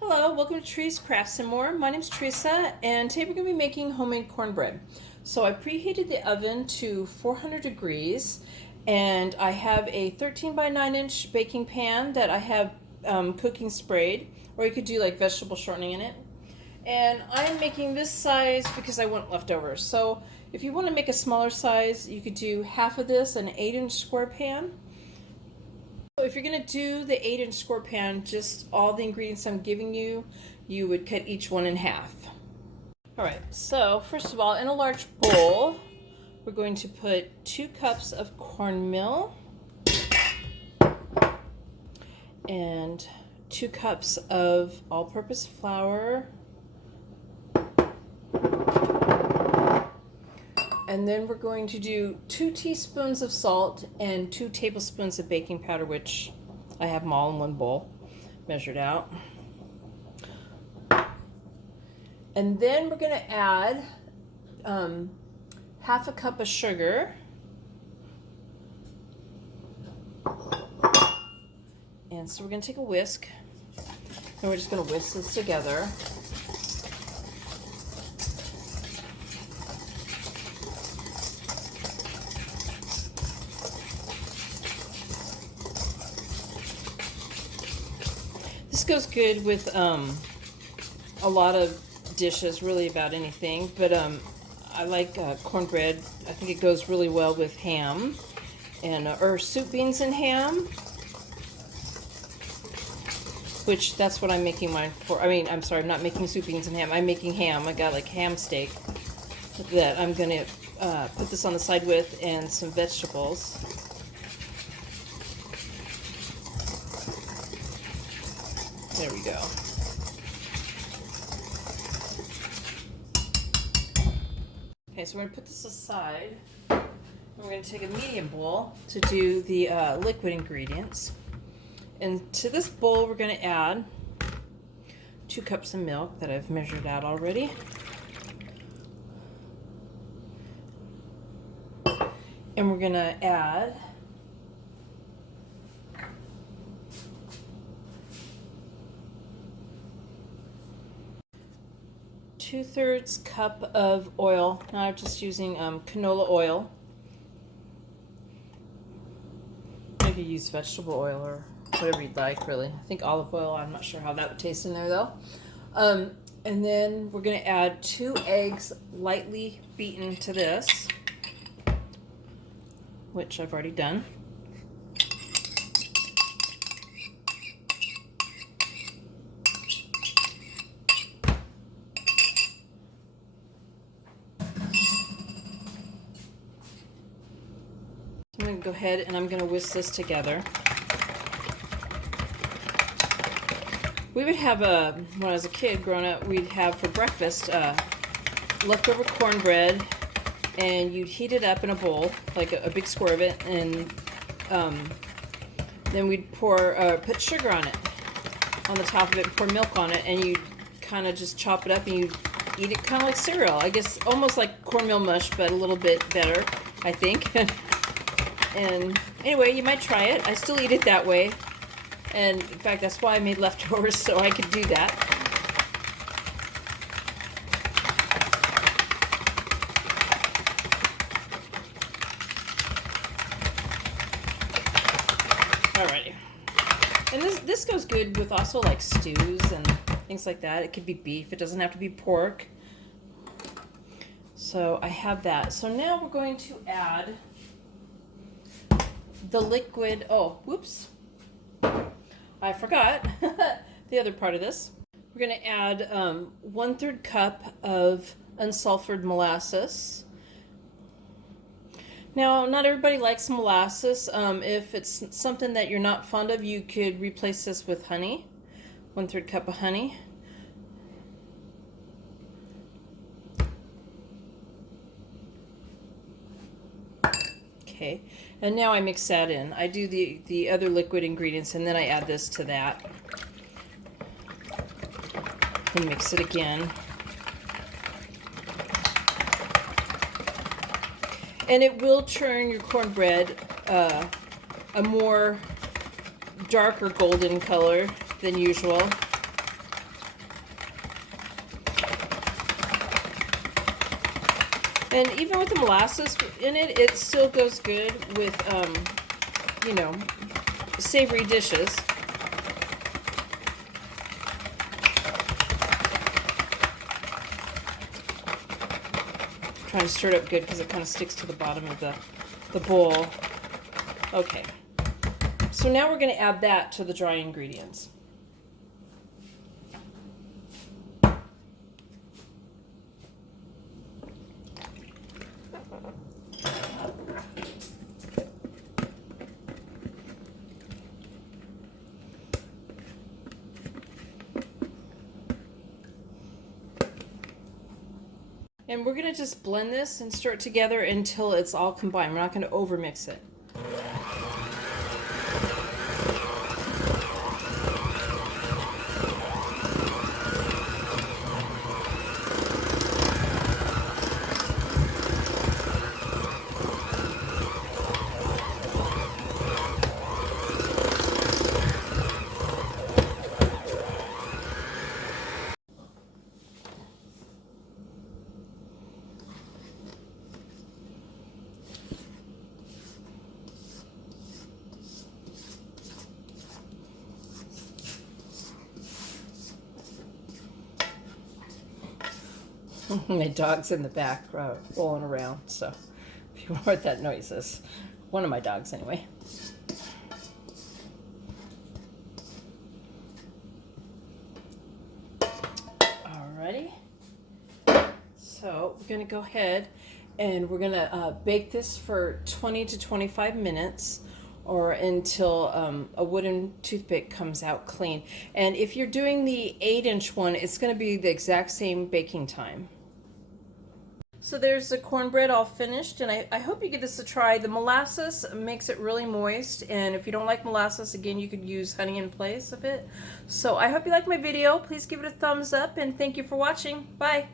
Hello, welcome to Trees Crafts and More. My name's Teresa, and today we're going to be making homemade cornbread. So I preheated the oven to 400 degrees, and I have a 13 by 9 inch baking pan that I have cooking sprayed, or you could do like vegetable shortening in it. And I'm making this size because I want leftovers. So if you want to make a smaller size, you could do half of this in an 8-inch square pan. So if you're going to do the 8-inch square pan, just all the ingredients I'm giving you, you would cut each one in half. Alright, so first of all, in a large bowl, we're going to put 2 cups of cornmeal and 2 cups of all-purpose flour. And then we're going to do 2 teaspoons of salt and 2 tablespoons of baking powder, which I have them all in one bowl, measured out. And then we're going to add half a cup of sugar. And so we're going to take a whisk, and we're just going to whisk this together. This goes good with a lot of dishes, really about anything, but I like cornbread. I think it goes really well with ham and or soup, beans, and ham, which that's what I'm making mine for. I mean, I'm sorry, I'm not making soup, beans, and ham. I'm making ham. I got like ham steak that I'm going to put this on the side with, and some vegetables. There we go. Okay, so we're going to put this aside. And we're going to take a medium bowl to do the liquid ingredients. And to this bowl, we're going to add 2 cups of milk that I've measured out already. And we're going to add 2/3 cup of oil. Now I'm just using canola oil. You could use vegetable oil or whatever you'd like, really. I think olive oil, I'm not sure how that would taste in there though. And then we're going to add 2 eggs lightly beaten to this, which I've already done. I'm going to go ahead and I'm going to whisk this together. We would have when I was a kid growing up, we'd have for breakfast leftover cornbread, and you'd heat it up in a bowl, like a big square of it, and then we'd put sugar on it, on the top of it, pour milk on it, and you'd kind of just chop it up and you'd eat it kind of like cereal. I guess almost like cornmeal mush, but a little bit better, I think. And anyway, you might try it. I still eat it that way. And in fact, that's why I made leftovers, so I could do that. Alrighty. And this goes good with also like stews and things like that. It could be beef. It doesn't have to be pork. So I have that. So now we're going to add the liquid. Oh, whoops. I forgot the other part of this. We're going to add 1/3 cup of unsulfured molasses. Now, not everybody likes molasses. If it's something that you're not fond of, you could replace this with honey. 1/3 cup of honey. Okay, and now I mix that in. I do the other liquid ingredients, and then I add this to that. And mix it again. And it will turn your cornbread a more darker golden color than usual. And even with the molasses in it, it still goes good with, you know, savory dishes. Trying to stir it up good because it kind of sticks to the bottom of the bowl. Okay. So now we're going to add that to the dry ingredients. And we're going to just blend this and stir it together until it's all combined. We're not going to overmix it. My dog's in the back rolling around, so if you want what that noise is. One of my dogs, anyway. Alrighty. So we're going to go ahead and we're going to bake this for 20 to 25 minutes or until a wooden toothpick comes out clean. And if you're doing the 8-inch one, it's going to be the exact same baking time. So there's the cornbread all finished, and I hope you give this a try. The molasses makes it really moist, and if you don't like molasses, again, you could use honey in place of it. So I hope you like my video. Please give it a thumbs up, and thank you for watching. Bye.